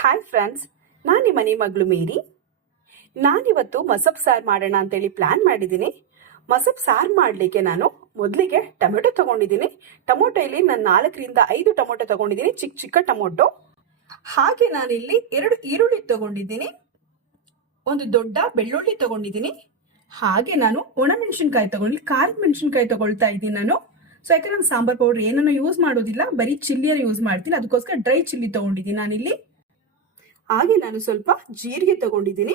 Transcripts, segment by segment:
Hi friends, ನಾನು ನಿಮ್ಮ ಮನೆ ಮಗಳು ಮೇರಿ. ನಾನಿವತ್ತು ಮಸಬ್ ಸಾರು ಮಾಡೋಣ ಅಂತೇಳಿ ಪ್ಲಾನ್ ಮಾಡಿದ್ದೀನಿ. ಮಸಬ್ ಸಾರು ಮಾಡಲಿಕ್ಕೆ ನಾನು ಮೊದಲಿಗೆ ಟೊಮೆಟೊ ತಗೊಂಡಿದ್ದೀನಿ. ಟೊಮೊಟೊ ಇಲ್ಲಿ ನಾನು 4ರಿಂದ 5 ಟೊಮೊಟೊ ತಗೊಂಡಿದ್ದೀನಿ, ಚಿಕ್ಕ ಚಿಕ್ಕ ಟೊಮೊಟೊ. ಹಾಗೆ ನಾನಿಲ್ಲಿ 2 ಈರುಳ್ಳಿ ತಗೊಂಡಿದ್ದೀನಿ, ಒಂದು ದೊಡ್ಡ ಬೆಳ್ಳುಳ್ಳಿ ತಗೊಂಡಿದ್ದೀನಿ. ಹಾಗೆ ನಾನು ಒಣಮೆಣಸಿನ್ಕಾಯಿ ತಗೊಂಡು ಖಾರದ ಮೆಣಸಿನ್ಕಾಯಿ ತಗೊಳ್ತಾ ಇದ್ದೀನಿ ನಾನು. ಸೊ ಯಾಕಂದ್ರೆ ನಾನು ಸಾಂಬಾರ್ ಪೌಡರ್ ಏನನ್ನು ಯೂಸ್ ಮಾಡೋದಿಲ್ಲ, ಬರೀ ಚಿಲ್ಲಿಯನ್ನು ಯೂಸ್ ಮಾಡ್ತೀನಿ. ಅದಕ್ಕೋಸ್ಕರ ಡ್ರೈ ಚಿಲ್ಲಿ ತಗೊಂಡಿದ್ದೀನಿ ನಾನಿಲ್ಲಿ. ಹಾಗೆ ನಾನು ಸ್ವಲ್ಪ ಜೀರಿಗೆ ತಗೊಂಡಿದ್ದೀನಿ.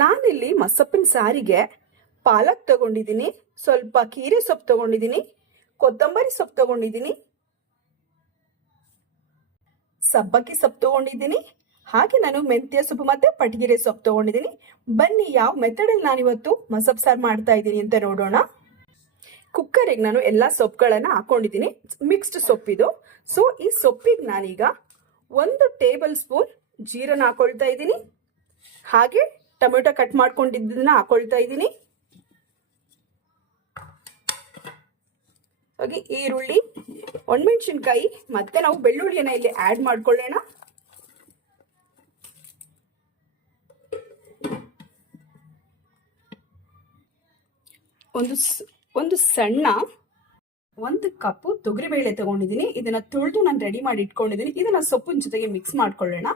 ನಾನಿಲ್ಲಿ ಮಸಪ್ಪಿನ ಸಾರಿಗೆ ಪಾಲಕ್ ತಗೊಂಡಿದ್ದೀನಿ, ಸ್ವಲ್ಪ ಕೀರೆ ಸೊಪ್ಪು ತಗೊಂಡಿದ್ದೀನಿ, ಕೊತ್ತಂಬರಿ ಸೊಪ್ಪು ತಗೊಂಡಿದ್ದೀನಿ, ಸಬ್ಬಕ್ಕಿ ಸೊಪ್ಪು ತಗೊಂಡಿದ್ದೀನಿ. ಹಾಗೆ ನಾನು ಮೆಂತ್ಯ ಸೊಪ್ಪು ಮತ್ತೆ ಪಟಗಿರೆ ಸೊಪ್ಪು ತಗೊಂಡಿದ್ದೀನಿ. ಬನ್ನಿ ಯಾವ ಮೆಥಡಲ್ಲಿ ನಾನಿವತ್ತು ಮಸಬ್ ಸಾರು ಮಾಡ್ತಾ ಇದ್ದೀನಿ ಅಂತ ನೋಡೋಣ. ಕುಕ್ಕರಿಗೆ ನಾನು ಎಲ್ಲ ಸೊಪ್ಪುಗಳನ್ನು ಹಾಕೊಂಡಿದ್ದೀನಿ, ಮಿಕ್ಸ್ಡ್ ಸೊಪ್ಪಿದು. ಸೊ ಈ ಸೊಪ್ಪಿಗೆ ನಾನೀಗ 1 ಟೇಬಲ್ ಸ್ಪೂನ್ ಜೀರನ್ನ ಹಾಕೊಳ್ತಾ ಇದ್ದೀನಿ. ಹಾಗೆ ಟೊಮೆಟೊ ಕಟ್ ಮಾಡ್ಕೊಂಡಿದ್ದನ್ನ ಹಾಕೊಳ್ತಾ ಇದ್ದೀನಿ. ಹಾಗೆ ಈರುಳ್ಳಿ, ಒಣಮೆಣಸಿನ್ಕಾಯಿ ಮತ್ತೆ ನಾವು ಬೆಳ್ಳುಳ್ಳಿಯನ್ನ ಇಲ್ಲಿ ಆಡ್ ಮಾಡ್ಕೊಳ್ಳೋಣ. ಒಂದು ಸಣ್ಣ 1 ಕಪ್ ತೊಗರಿಬೇಳೆ ತಗೊಂಡಿದ್ದೀನಿ. ಇದನ್ನ ತೊಳೆದು ನಾನು ರೆಡಿ ಮಾಡಿ ಇಟ್ಕೊಂಡಿದ್ದೀನಿ. ಇದನ್ನ ಸೊಪ್ಪಿನ ಜೊತೆಗೆ ಮಿಕ್ಸ್ ಮಾಡ್ಕೊಳ್ಳೋಣ.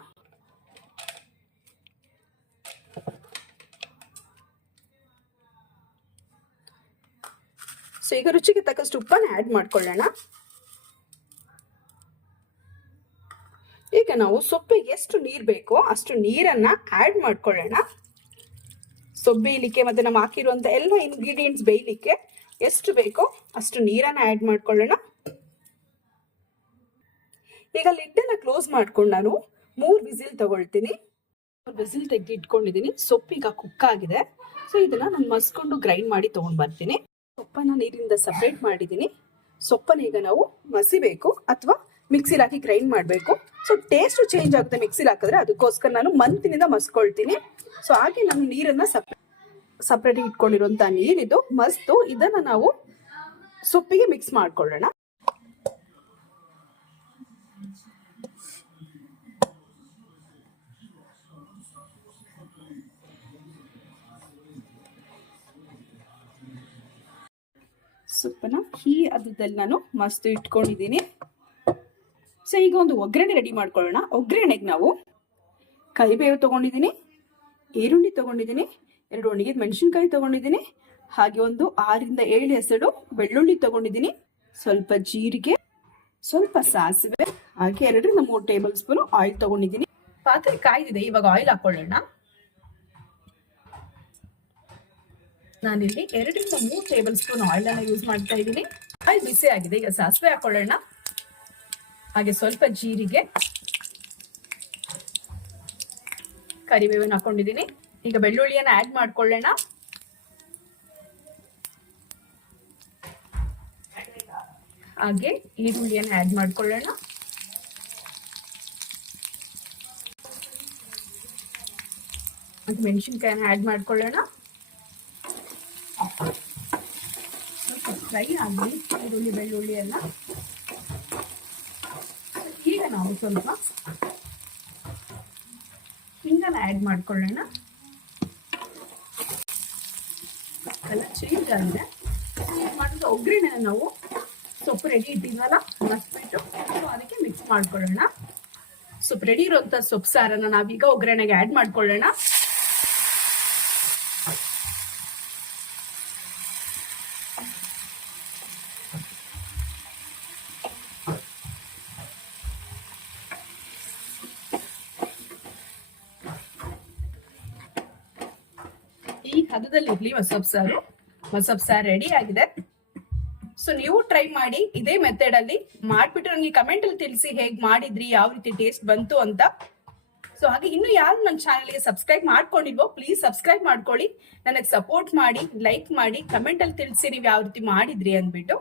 ಸೊ ಈಗ ರುಚಿಗೆ ತಕ್ಕಷ್ಟು ಉಪ್ಪನ್ನು ಆಡ್ ಮಾಡ್ಕೊಳ್ಳೋಣ. ಈಗ ನಾವು ಸೊಪ್ಪಿಗೆ ಎಷ್ಟು ನೀರು ಬೇಕೋ ಅಷ್ಟು ನೀರನ್ನ ಆಡ್ ಮಾಡ್ಕೊಳ್ಳೋಣ. ಸೊಪ್ಪು ಬೇಯಲಿಕ್ಕೆ ಮತ್ತೆ ನಾವು ಹಾಕಿರುವಂತ ಎಲ್ಲ ಇಂಗ್ರೀಡಿಯೆಂಟ್ಸ್ ಬೇಯಲಿಕ್ಕೆ ಎಷ್ಟು ಬೇಕೋ ಅಷ್ಟು ನೀರನ್ನ ಆಡ್ ಮಾಡ್ಕೊಳ್ಳೋಣ. ಈಗ ಲಿಡ್ಡನ್ನ ಕ್ಲೋಸ್ ಮಾಡ್ಕೊಂಡು ನಾನು 3 ವಿಸಿಲ್ ತಗೊಳ್ತೀನಿ. ವಿಸಿಲ್ ತೆಗೆದು ಇಟ್ಕೊಂಡಿದ್ದೀನಿ. ಸೊಪ್ಪೀಗ ಕುಕ್ ಆಗಿದೆ. ಸೊ ಇದನ್ನ ನಾನು ಮಸ್ಕೊಂಡು ಗ್ರೈಂಡ್ ಮಾಡಿ ತಗೊಂಡ್ ಬರ್ತೀನಿ. ಸೊಪ್ಪನ್ನ ನೀರಿಂದ ಸಪ್ರೇಟ್ ಮಾಡಿದ್ದೀನಿ. ಸೊಪ್ಪನ್ನ ಈಗ ನಾವು ಮಸಿಬೇಕು ಅಥವಾ ಮಿಕ್ಸಿಲಿ ಹಾಕಿ ಗ್ರೈಂಡ್ ಮಾಡಬೇಕು. ಸೊ ಟೇಸ್ಟ್ ಚೇಂಜ್ ಆಗುತ್ತೆ ಮಿಕ್ಸಿಲಿ ಹಾಕಿದ್ರೆ, ಅದಕ್ಕೋಸ್ಕರ ನಾನು ಮಂತಿನಿಂದ ಮಸ್ಕೊಳ್ತೀನಿ. ಸೊ ಹಾಗೆ ನಾನು ನೀರನ್ನ ಸಪ್ರೇಟ್ ಇಟ್ಕೊಂಡಿರುವಂತ ನೀರಿದು ಮಸ್ತು. ಇದನ್ನ ನಾವು ಸೊಪ್ಪಿಗೆ ಮಿಕ್ಸ್ ಮಾಡ್ಕೊಳ್ಳೋಣ. ಸೊಪ್ಪನ್ನ ಈ ಹದದಲ್ಲಿ ನಾನು ಮಸ್ತ್ ಇಟ್ಕೊಂಡಿದ್ದೀನಿ. ಸೊ ಈಗ ಒಂದು ಒಗ್ಗರಣೆ ರೆಡಿ ಮಾಡ್ಕೊಳ್ಳೋಣ. ಒಗ್ಗರಣೆಗೆ ನಾವು ಕರಿಬೇವು ತಗೊಂಡಿದ್ದೀನಿ, ಈರುಳ್ಳಿ ತಗೊಂಡಿದ್ದೀನಿ, 2 ಒಣಗಿದ ಮೆಣಸಿನ್ಕಾಯಿ ತಗೊಂಡಿದ್ದೀನಿ, ಹಾಗೆ ಒಂದು 6ರಿಂದ 7 ಹೆಸರು ಬೆಳ್ಳುಳ್ಳಿ ತಗೊಂಡಿದ್ದೀನಿ, ಸ್ವಲ್ಪ ಜೀರಿಗೆ, ಸ್ವಲ್ಪ ಸಾಸಿವೆ, ಹಾಗೆ 2ರಿಂದ 3 ಟೇಬಲ್ ಸ್ಪೂನ್ ಆಯಿಲ್ ತಗೊಂಡಿದ್ದೀನಿ. ಪಾತ್ರೆ ಕಾಯ್ದಿದೆ, ಇವಾಗ ಆಯಿಲ್ ಹಾಕೊಳ್ಳೋಣ. ನಾನಿಲ್ಲಿ 2ರಿಂದ 3 ಟೇಬಲ್ ಸ್ಪೂನ್ ಆಯಿಲ್ ಅನ್ನ ಯೂಸ್ ಮಾಡ್ತಾ ಇದ್ದೀನಿ. ಆಯಿಲ್ ಬಿಸಿ ಆಗಿದೆ. ಈಗ ಸಾಸಿವೆ ಹಾಕೊಳ್ಳೋಣ, ಹಾಗೆ ಸ್ವಲ್ಪ ಜೀರಿಗೆ, ಕರಿಬೇವನ್ನು ಹಾಕೊಂಡಿದ್ದೀನಿ. ಈಗ ಬೆಳ್ಳುಳ್ಳಿಯನ್ನು ಆಡ್ ಮಾಡ್ಕೊಳ್ಳೋಣ. ಹಾಗೆ ಈರುಳ್ಳಿಯನ್ನು ಆಡ್ ಮಾಡ್ಕೊಳ್ಳೋಣ. ಮೆಣಸಿನ್ಕಾಯಿನ ಆಡ್ ಮಾಡ್ಕೊಳ್ಳೋಣ. ಫ್ರೈ ಆಗಲಿ ಈರುಳ್ಳಿ ಬೆಳ್ಳುಳ್ಳಿಯನ್ನ. ಈಗ ನಾವು ಸ್ವಲ್ಪ ಹಿಂಗನ್ನ ಆಡ್ ಮಾಡ್ಕೊಳ್ಳೋಣ. ಎಲ್ಲ ಚೇಂಜ್ ಆಗಿದೆ. ಮಾಡಿದ ಒಗ್ಗರಣೆ ನಾವು ಸೊಪ್ಪು ರೆಡಿ ಇಟ್ಟಿದ್ವಲ್ಲ ಮಸ್ಬಿಟ್ಟು, ಸೊ ಅದಕ್ಕೆ ಮಿಕ್ಸ್ ಮಾಡ್ಕೊಳ್ಳೋಣ. ಸೊಪ್ಪು ರೆಡಿ ಇರುವಂತ ಸೊಪ್ಪು ಸಾರನ್ನ ನಾವೀಗ ಒಗ್ಗರಣೆಗೆ ಆಡ್ ಮಾಡ್ಕೊಳ್ಳೋಣ. ಈ ಹದದಲ್ಲಿ ಇರ್ಲಿ ಮಸಬ್ ಸಾರು ರೆಡಿ ಆಗಿದೆ. ಸೊ ನೀವು ಟ್ರೈ ಮಾಡಿ ಇದೇ ಮೆಥಡ್ ಅಲ್ಲಿ ಮಾಡ್ಬಿಟ್ಟು ನನಗೆ ಕಮೆಂಟ್ ಅಲ್ಲಿ ತಿಳಿಸಿ ಹೇಗ್ ಮಾಡಿದ್ರಿ, ಯಾವ ರೀತಿ ಟೇಸ್ಟ್ ಬಂತು ಅಂತ. ಸೊ ಹಾಗೆ ಇನ್ನು ಯಾರು ನನ್ನ ಚಾನಲ್ಗೆ ಸಬ್ಸ್ಕ್ರೈಬ್ ಮಾಡ್ಕೊಂಡಿಲ್ವೋ ಪ್ಲೀಸ್ ಸಬ್ಸ್ಕ್ರೈಬ್ ಮಾಡ್ಕೊಳ್ಳಿ, ನನಗೆ ಸಪೋರ್ಟ್ ಮಾಡಿ, ಲೈಕ್ ಮಾಡಿ, ಕಮೆಂಟ್ ಅಲ್ಲಿ ತಿಳಿಸಿ ನೀವು ಯಾವ ರೀತಿ ಮಾಡಿದ್ರಿ ಅಂದ್ಬಿಟ್ಟು.